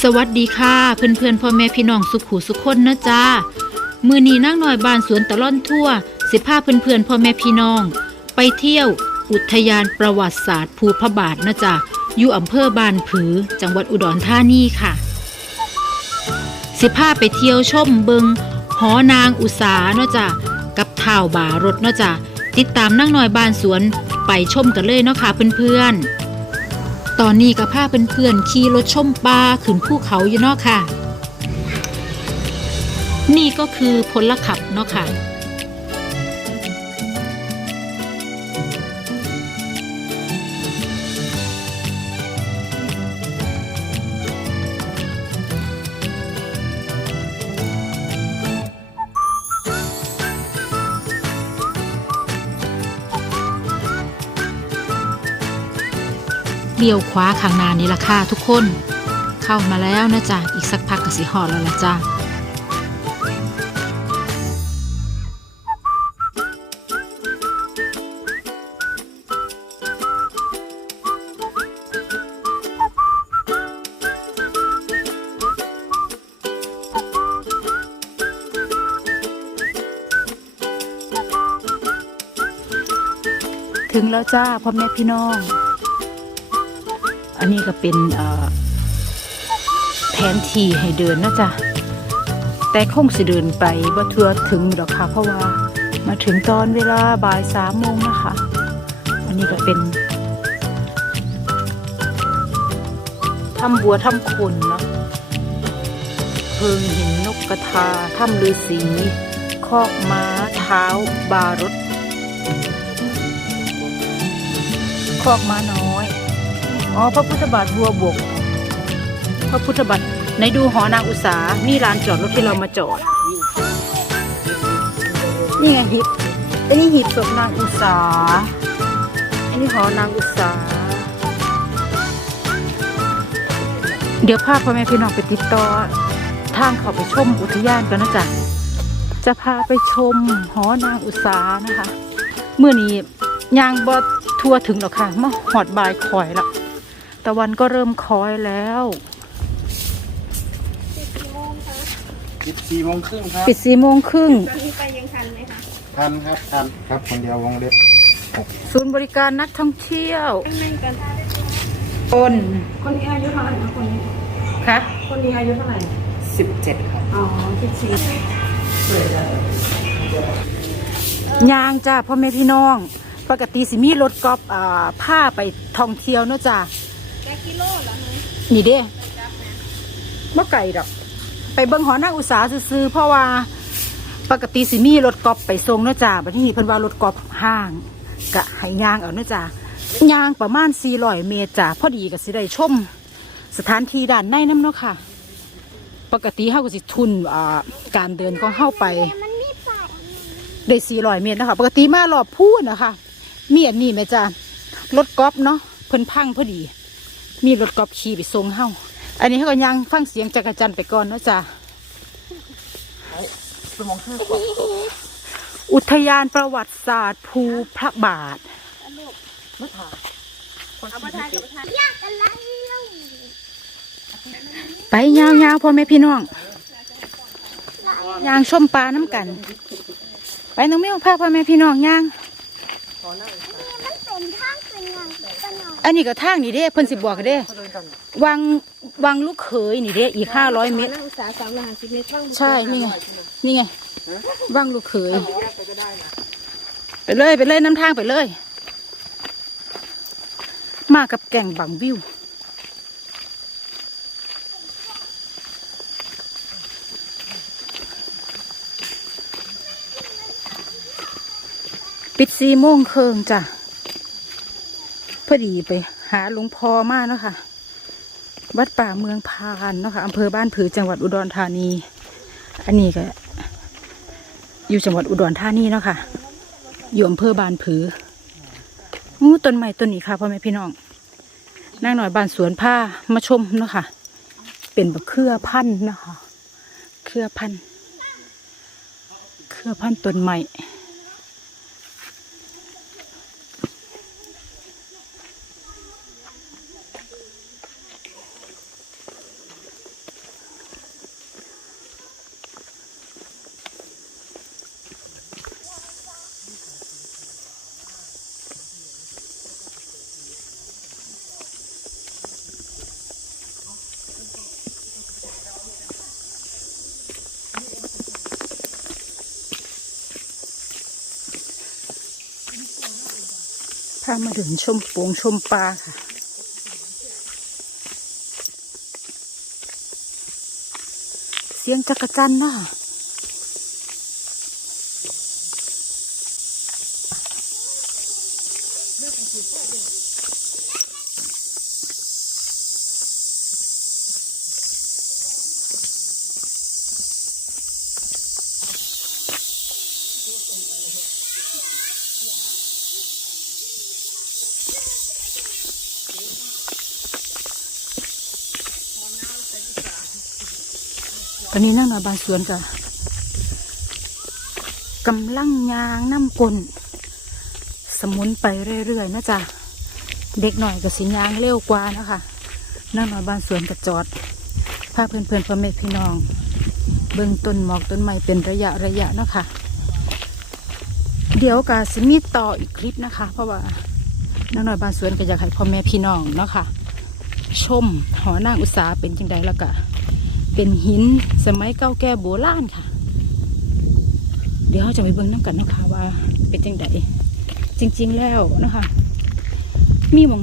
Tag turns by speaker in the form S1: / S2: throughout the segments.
S1: สวัสดีค่ะเพื่อนเพื่อนๆพ่อแม่พี่น้องสุขหูสุขคนนะจ้ามือนีนั่งหน่อยบานสวนตะล่อนทั่ว สิพาเพื่อนเพื่อนๆพ่อแม่พี่น้อง ไปเที่ยว อุทยานประวัติศาสตร์ ภูพระบาทนะจ้าอยู่อำเภอบานผือ จังหวัดอุดรธานีค่ะ สิพาไปเที่ยวชมเบิงหอนางอุสาเนาะจ้ะกับท่าวบารถเนาะจ้ะติดตามนั่งหน่อยบานสวนไปชมกันเลยเนาะค่ะเพื่อนๆ ตอนนี้ก็พาเพื่อนๆขี่รถชมป่าขึ้นภูเขาอยู่เนาะค่ะ นี่ก็คือพลขับเนาะค่ะ เลี้ยวขวาข้างหน้านี่ละค่ะทุกคน เข้ามาแล้วนะจ๊ะอีกสักพักก็สิหอดแล้วละจ้าถึงแล้วจ้าพ่อแม่พี่น้อง อันนี้ก็เป็นแผนที่ให้เดินนะจ๊ะ แต่คงสิเดินไปบ่ทัวถึงดอกค่ะ เพราะว่ามาถึงตอนเวลาบ่ายสามโมงนะคะ อันนี้ก็เป็นถ้ำบัวถ้ำคนเนาะเพิงหินนกกระทาถ้ำฤาษีคอกม้าเท้าบารถคอกม้าน้อย อ๋อพระพุทธบาทบัวบก พระพุทธบาทในดูหอนางอุษานี่ลานจอดรถที่เรามาจอด นี่ไงหิบอันนี้หิบศพนางอุษาอันนี้หอนางอุษา เดี๋ยวพาพ่อแม่พี่น้องไปติดต่อทางเขาไปชมอุทยานกันนะจ๊ะจะพาไปชมหอนางอุษานะคะ เมื่อนี้ยางบอทัวถึงหรอกค่ะมาหอดบายคอยละ ตะวันก็เริ่มคอยแล้ว
S2: ปิดสี่โมงครึ่งครับ
S1: ปิดสี่โมงครึ่ง
S3: ตอนนี้ไปยังทันไหมคะ
S2: ทันครับทันครับคนเดียววงเล็บ
S1: ศูนย์บริการนักท่องเที่ยว
S3: นั่งกัน
S1: คน
S3: คนนี้อายุเท่าไหร่นะคนนี้
S1: ค่ะ
S3: คนนี้อายุเท่าไหร่
S1: สิบเจ็ดครับ
S3: อ๋อคิดซี
S1: ยางจ้าพ่อแม่พี่น้อง ปกติสิมีรถกอล์ฟอ่าผ้าไปท่องเที่ยวเนาะจ้า
S3: แค่ กิโลเหรอคะ
S1: นี่เด้เมื่อไก่ดอก ไปเบิ่งหอนางอุตสาหซื้อๆเพราะว่าปกติสิมีรถกอล์ฟไปส่งเนาะจ้าบัดนี้เพิ่นว่ารถกอล์ฟห้างกะให้ย่างเอาเนาะจ้ายางประมาณ400เมตรจ้าพอดีก็สิได้ชม สถานที่ด้านในน้ำเนาะค่ะ ปกติเฮาก็สิทุนอ่าการเดินของเฮาไปได้400เมตรนะคะปกติมารอบพูนนะคะมีอันนี้ไหมจ้ารถกอล์ฟเนาะเพิ่นพังพอดี มีรถกอล์ฟขี่ไปส่งเฮาอันนี้เขาก็ยังฟังเสียงจักรจันทร์ไปก่อนเนาะจ้าอุทยานประวัติศาสตร์ภูพระบาทไปยาวๆพ่อแม่พี่น้องยางชมปลาน้ำกัน ไปน้องเมียวพาพ่อแม่พี่น้องย่าง
S4: อย
S1: อันนี้ก็ทางนี่เด้เพิ่นสิบอกเด้วางวางลูกเขยนี่เด้อีกห้าร้อยเมตร
S3: นักศึกษาสามรหัสสิบเมตรบ้าง
S1: ใช่นี่ไงนี่ไงวางลูกเขยไปเลยไปเลยน้ำทางไปเลย มากับแก่งบังวิวปิดสี่โมงเคิงจ้ะ พอดีไปหาหลวงพ่อมาเนาะค่ะ วัดป่าเมืองพานเนาะค่ะอำเภอบ้านผือจังหวัดอุดรธานี อันนี้ก็ อยู่จังหวัดอุดรธานีเนาะค่ะ อยู่อำเภอบ้านผืออู้ต้นใหม่ต้นนี้ค่ะพ่อแม่พี่น้องนั่งหน่อยบ้านสวนผ้ามาชมเนาะค่ะ เป็นแบบเครือพันธ์เนาะคะเครือพันธ์เครือพันธ์ต้นใหม่ พามาถึงชมปวงชมปลาค่ะเสียงจักรจันเนาะ ตอนนี้นั่งหน่อยบานสวนกะกำลังยางน้ำกลนสมุนไปเรื่อยๆนะจ๊ะเด็กหน่อยกับสินยางเร็วกว่านะคะนั่งหน่อยบานสวนกับจอดพาเพื่อนๆพ่อแม่พี่น้อง เบิ่งต้นหมอกต้นไม้เป็นระยะระยะนะคะเดี๋ยวกาสิมีต่ออีกคลิปนะคะ เพราะว่านั่งหน่อยบานสวนก็อยากให้พ่อแม่พี่น้องเนาะค่ะชมหอนางอุตสาเป็นจังใดแล้วก็ เป็นหินสมัยเก่าแก่โบราณค่ะ เดี๋ยวเราจะไปเบิ่งน้ำกันนะคะว่าเป็นจังใดจริง ๆแล้วนะคะ มีมอง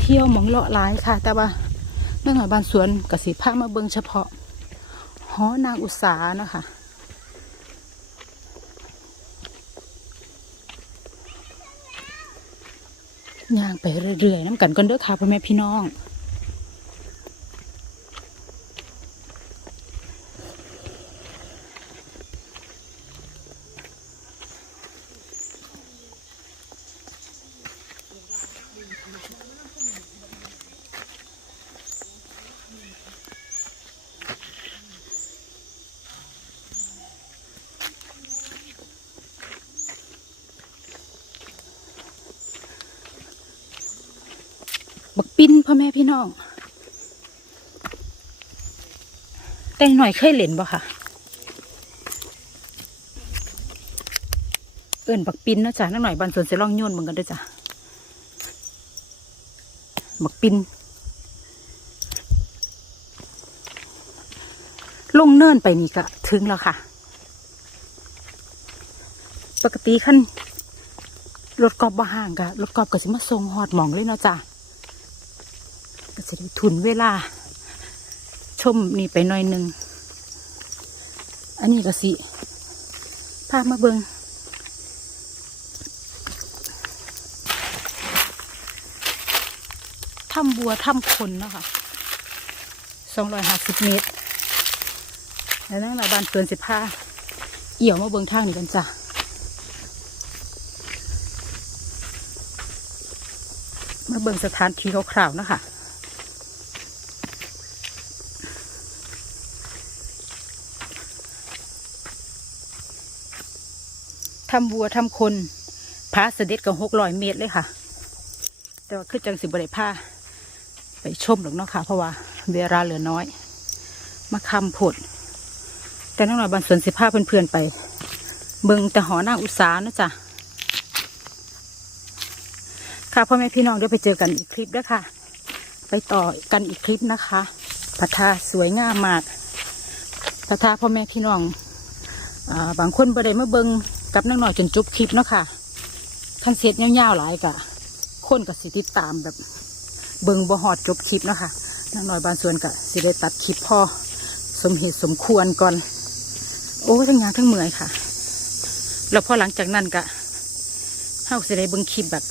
S1: เที่ยวมองเลาะหลายค่ะ แต่ว่าเนื่องจากบ้านสวนกสิพามาเบิ่งเฉพาะหอนางอุตสาเนาะคะย่างไปเรื่อยๆน้ำกันก่อนเด้อค่ะพ่อแม่พี่น้อง นพ่อแม่พี่น้อง แต่หน่อยเคยเล่นบ่ค่ะ เอินบักปินเนาะจ้ะนักหน่อยบันสวนเสลองโยนเหมือนกันด้วยจ้ะบักปินลงเนินไปนี่ก็ถึงแล้วค่ะ ปกติขั้นรถกอบบ่ห่างกะรถกอบก็สิมาส่งหอดหมองเลยเนาะจ้ะ ก็จะได้ทุนเวลา ชมนี่ไปหน่อยหนึ่ง อันนี้ก็สิพามาเบิงถ้ำบัวถ้ำคนเนาะค่ะสองร้อยห้าสิบเมตร แล้วนั่งราบานเกินสิบห้าเอี่ยวมาเบิงทางนี้กันจ้ะมาเบิ่งสถานที่คร่าวๆนะคะ ทำบัวทำคนพาเสด็จกับหกร้อยเมตรเลยค่ะ แต่ว่าคือจังสิบริผ้าไปชมหรอกเนาะค่ะ เพราะว่าเวลาเหลือน้อย มาคำผด แต่น้องหน่อยบานสวนสิผ้าเพื่อนๆไป เบิ่งแต่หอนางอุตสาเนะจ้ะค่ะพ่อแม่พี่น้องเดี๋ยวไปเจอกันอีกคลิปด้วยค่ะ ไปต่อกันอีกคลิปนะคะพัทาสวยงามมากพัทาพ่อแม่พี่น้องอบางคนบ่ได้มาเบิง กับนังหน่อยจนจบคลิปเนาะค่ะทั้งเซตยาวๆหลายกะคนกับสิติดตามแบบเบิงบ่หอดจบคลิปเนาะค่ะนังหน่อยบางส่วนกะสิได้ตัดคลิปพ่อสมเหตุสมควรก่อน โอ้ยทั้งยางทั้งเมื่อยค่ะ แล้วพอหลังจากนั้นกะเฮาสิได้เบิงคลิปแบบ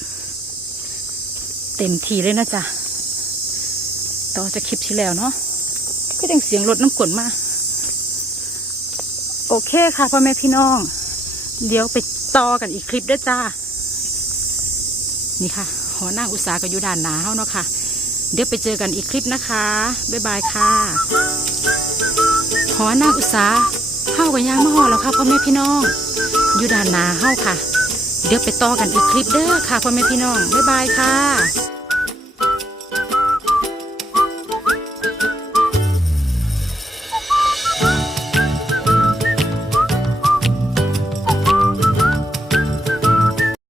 S1: เต็มทีเลยนะจ๊ะต่อจากคลิปที่แล้วเนาะก็ยังเสียงรถน้ำกลนมา โอเคค่ะพ่อแม่พี่น้อง เดี๋ยวไปต่อกันอีกคลิปด้วยจ้า นี่ค่ะ หอน้าอุตสาหก็อยู่ด้านหนาเฮาเนาะค่ะ เดี๋ยวไปเจอกันอีกคลิปนะคะ บ๊ายบายค่ะ หอน้าอุตสาเฮากับยางมาหอแล้วค่ะพ่อแม่พี่น้อง อยู่ด้านหนาเฮาค่ะ เดี๋ยวไปต่อกันอีกคลิปเด้อค่ะพ่อแม่พี่น้อง บ๊ายบายค่ะ